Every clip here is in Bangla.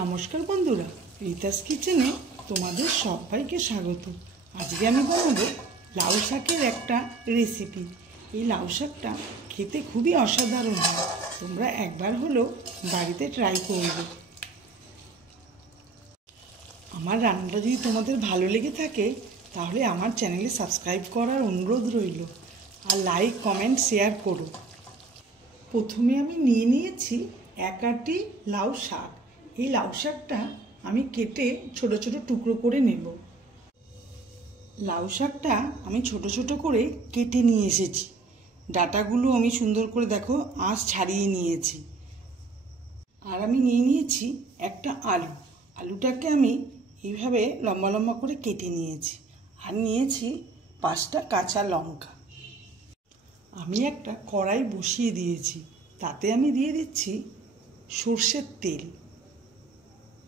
নমস্কার বন্ধুরা, রিতাস কিচেনে তোমাদের সবাইকে স্বাগত। আজকে আমি বানাবো লাউ শাকের একটা রেসিপি। এই লাউ শাকটা খেতে খুবই অসাধারণ হয়, তোমরা একবার হলেও বাড়িতে ট্রাই করবে। আমার রান্নাটা যদি তোমাদের ভালো লেগে থাকে তাহলে আমার চ্যানেলে সাবস্ক্রাইব করার অনুরোধ রইল, আর লাইক কমেন্ট শেয়ার করো। প্রথমে আমি নিয়ে নিয়েছি এক আঁটি লাউ শাক। এই লাউ শাকটা আমি কেটে ছোট ছোট টুকরো করে নেব। লাউ শাকটা আমি ছোট ছোট করে কেটে নিয়ে এসেছি। ডাঁটাগুলো আমি সুন্দর করে দেখো আঁশ ছাড়িয়ে নিয়েছি। আর আমি নিয়ে নিয়েছি একটা আলু। আলুটাকে আমি এইভাবে লম্বা লম্বা করে কেটে নিয়েছি। আর নিয়েছি 5টা কাঁচা লঙ্কা। আমি একটা কড়াই বসিয়ে দিয়েছি, তাতে আমি দিয়ে দিচ্ছি সর্ষের তেল।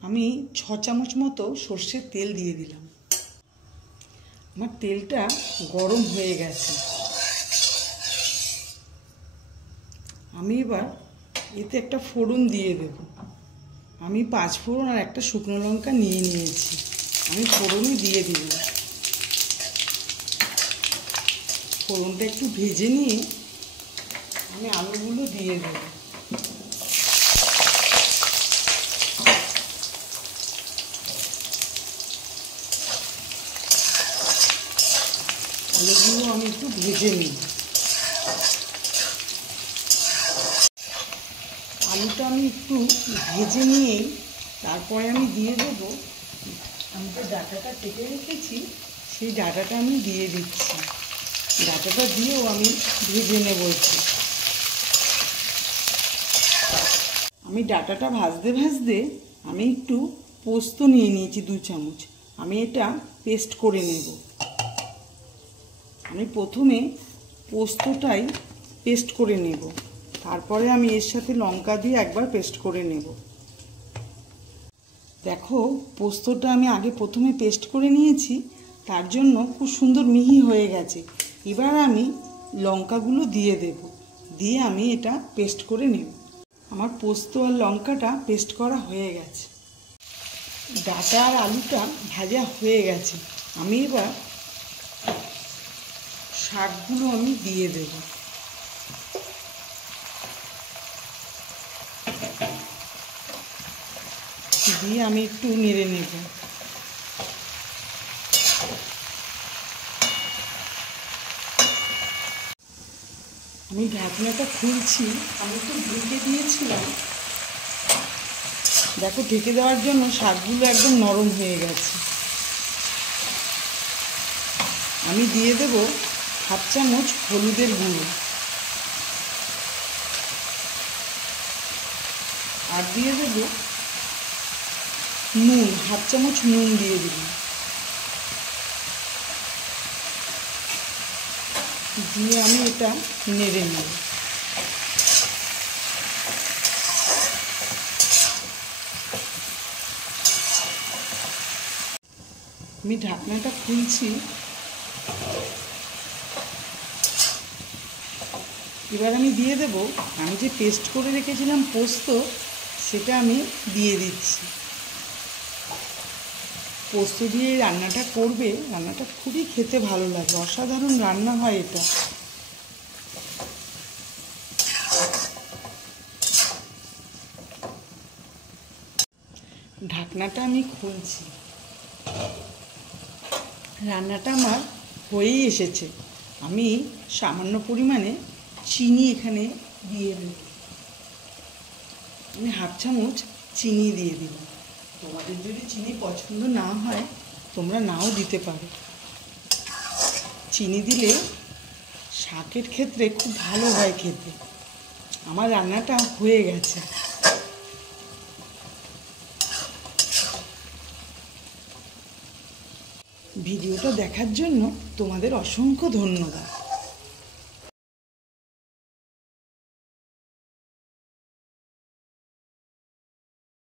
আমি 6 চামচ মতো সর্ষের তেল দিয়ে দিলাম। আমার তেলটা গরম হয়ে গেছে। আমি এবার এতে একটা ফোড়ন দিয়ে দেব। আমি 5 ফোড়ন আর একটা শুকনো লঙ্কা নিয়ে নিয়েছি, আমি ফোড়নই দিয়ে দিলাম। ফোড়নটা একটু ভেজে নিয়ে আমি আলুগুলো দিয়ে দেব। আলুগুলো আমি একটু ভেজে নিই। আলুটা আমি একটু ভেজে নিয়ে তারপরে আমি দিয়ে দেব, আমি তো ডাঁটাটা কেটে রেখেছি, সেই ডাঁটাটা আমি দিয়ে দিচ্ছি। ডাঁটাটা দিয়েও আমি ভেজে নেব একটু। আমি ডাঁটাটা ভাজতে ভাজতে আমি একটু পোস্ত নিয়ে নিয়েছি 2 চামচ। আমি এটা পেস্ট করে নেব। আমি প্রথমে পোস্তটাই পেস্ট করে নেব, তারপরে আমি এর সাথে লঙ্কা দিয়ে একবার পেস্ট করে নেব। দেখো, পোস্তটা আমি আগে প্রথমে পেস্ট করে নিয়েছি, তার জন্য খুব সুন্দর মিহি হয়ে গেছে। এবার আমি লঙ্কাগুলো দিয়ে দেব, দিয়ে আমি এটা পেস্ট করে নেব। আমার পোস্ত আর লঙ্কাটা পেস্ট করা হয়ে গেছে। ডাঁটা আর আলুটা ভাজা হয়ে গেছে। আমি এবার শাকগুলো আমি দিয়ে দেব। দিয়ে আমি একটু নেড়ে নেব। আমি ঢাকনাটা খুলছি। আমি একটু ঢেকে দিয়েছিলাম, দেখো ঢেকে দেওয়ার জন্য শাকগুলো একদম নরম হয়ে গেছে। আমি দিয়ে দেব 1/2 চামচ হলুদের গুঁড়ো, আর দিয়ে দেব নুন, 1/2 চামচ নুন দিয়ে দিলাম। দিয়ে আমি এটা নেড়ে নেব। আমি ঢাকনাটা খুলছি। এবার আমি দিয়ে দেব, আমি যে পেস্ট করে রেখেছিলাম পোস্ত, সেটা আমি দিয়ে দিচ্ছি। পোস্ত দিয়ে রান্নাটা করবে, রান্নাটা খুবই খেতে ভালো লাগে, অসাধারণ রান্না হয় এটা। ঢাকনাটা আমি খুলছি। রান্নাটা আমার হয়েই এসেছে। আমি সামান্য পরিমাণে চিনি এখানে দিয়ে দেব। আমি 1/2 চামচ চিনি দিয়ে দিলাম। তোমাদের যদি চিনি পছন্দ না হয় তোমরা নাও দিতে পারো। চিনি দিলে শাকের ক্ষেত্রে খুব ভালো হয় খেতে। আমার রান্নাটা হয়ে গেছে। ভিডিওটা দেখার জন্য তোমাদের অসংখ্য ধন্যবাদ।